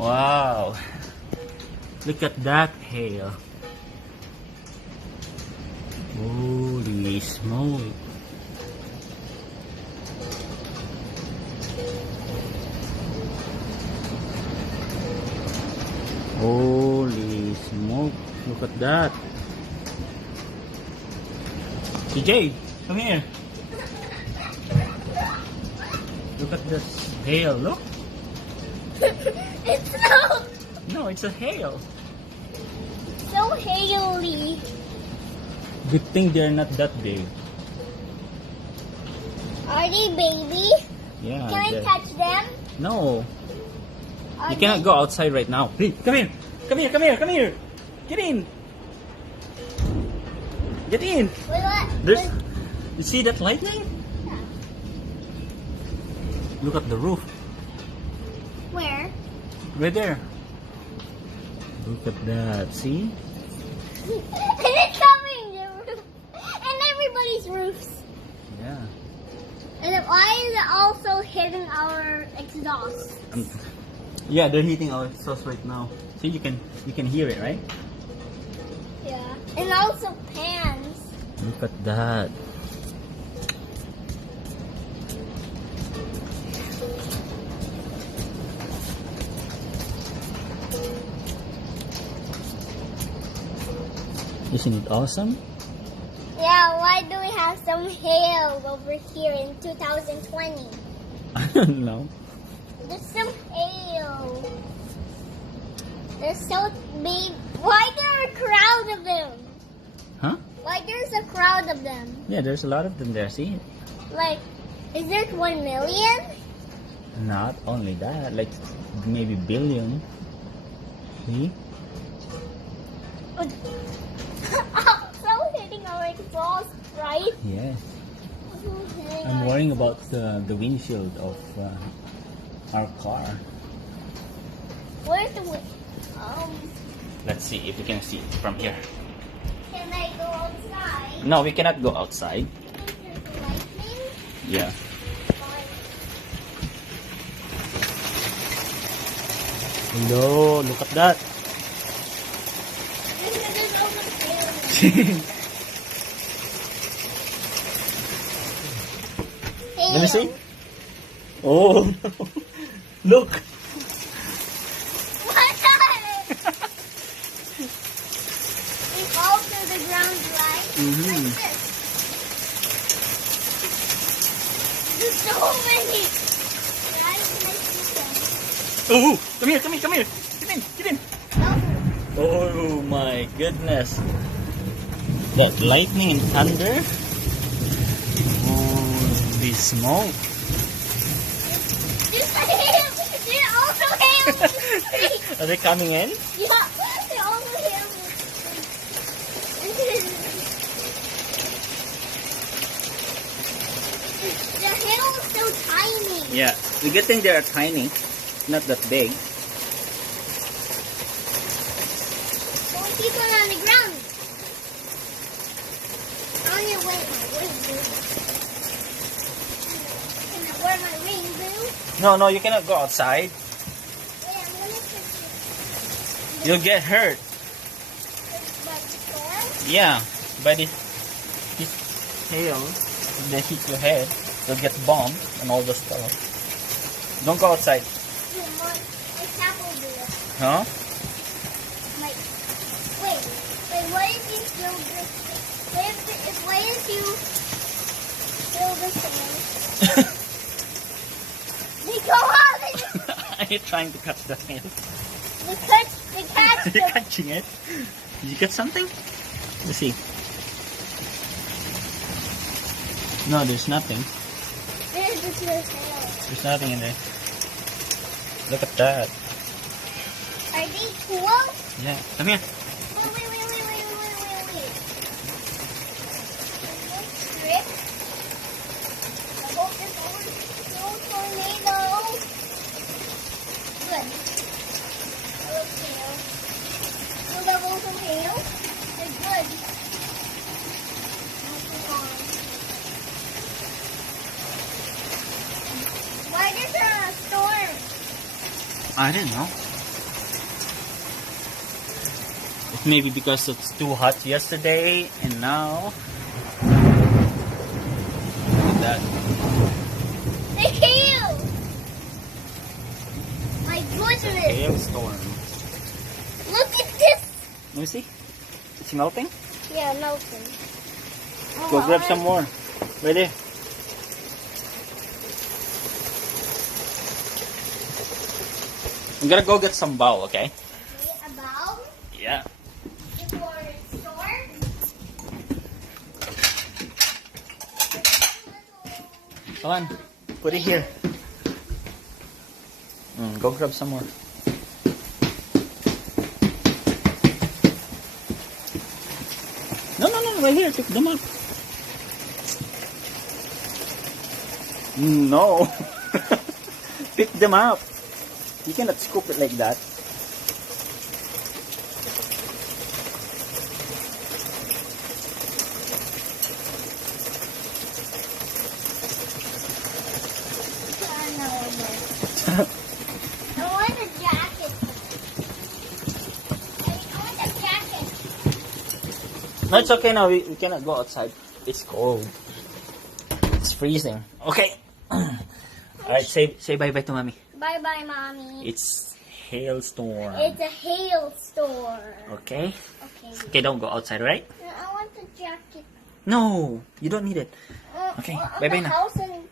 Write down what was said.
Wow. Look at that hail. Holy smoke. Holy smoke. Look at that. CJ, come here. Look at this hail. Look. It's so No, it's a hail. haily. Good thing they're not that big. Are they baby? Yeah. Can I they're- touch them? No. Are You cannot go outside right now. Hey, come here. Come here, come here, come here. Get in. Get in. Wait, what? There's, you see that lightning? Look at the roof. Where? Right there. Look at that. See? And it's covering the roof. And everybody's roofs. Yeah. And then why is it also hitting our exhaust? Yeah, they're hitting our exhaust right now. See, you can hear it, right? Yeah. And also pans. Look at that. Isn't it awesome? Yeah, why do we have some hail over here in 2020? I don't know. There's some hail. There's so big. Why there are a crowd of them? Huh? Why there's a crowd of them? Yeah, there's a lot of them there. See? Like, is there 1 million? Not only that, like maybe billion. See? Also hitting our exhaust, right? Yes. Hitting I'm our- worrying about the windshield of our car. Where's the Let's see if we can see it from here. Can I go outside? No, we cannot go outside. There's lightning. Yeah. No, look at that. There's almost hail. Let me see. Oh, no. Look. What? We fall to the ground, right? Mhm. Like this. There's so many. Right? Like this. Oh, come here, come here, come here. Get in, get in. No. Oh my goodness. That lightning and thunder. Holy smoke. There's hail. There's also hail. in the street. Are they coming in? Yeah, there's also hail. in the street. The hail is so tiny. Yeah. The good thing they are tiny. Not that big. Don't keep it on the ground. On your way. Can I wear my ring, Boo? No, no, you cannot go outside. Wait, I'm gonna put You'll get hurt. this by the storm. Yeah. By this hail, if they hit your head, you'll get bombed and all the stuff. Don't go outside. My cap will do it. Huh? My, wait, what if you fill this? What if you fill this in? They go out and Are you trying to catch the hail? they catch Are you the catching it? Did you get something? Let's see. No, there's nothing. There's the hail. There's nothing in there. Look at that. Are they cool? Yeah. Come here. Oh, wait. Strip. I hope there's no tornado. Good. I love hail. You love also hail? They're good. Why is there a storm? I don't know. Maybe because it's too hot yesterday and now. Look at that. The hail! My goodness! Hailstorm. Look at this! Let me see. It's melting? Yeah, melting. Go grab some more. Right there. I'm gonna go get some bowl, okay? A bowl? Yeah. For store? Come on. Put it here. Go grab some more. No, right here. Pick them up. No. Pick them up. You cannot scoop it like that. I want a jacket. I want a jacket. No, it's okay now. We cannot go outside. It's cold. It's freezing. Okay. Alright, say bye-bye to mommy. Bye-bye, Mommy. It's hailstorm. It's a hailstorm. Okay? Okay. Okay, don't go outside, right? I want a jacket. No, you don't need it. Okay, On bye-bye the na. house and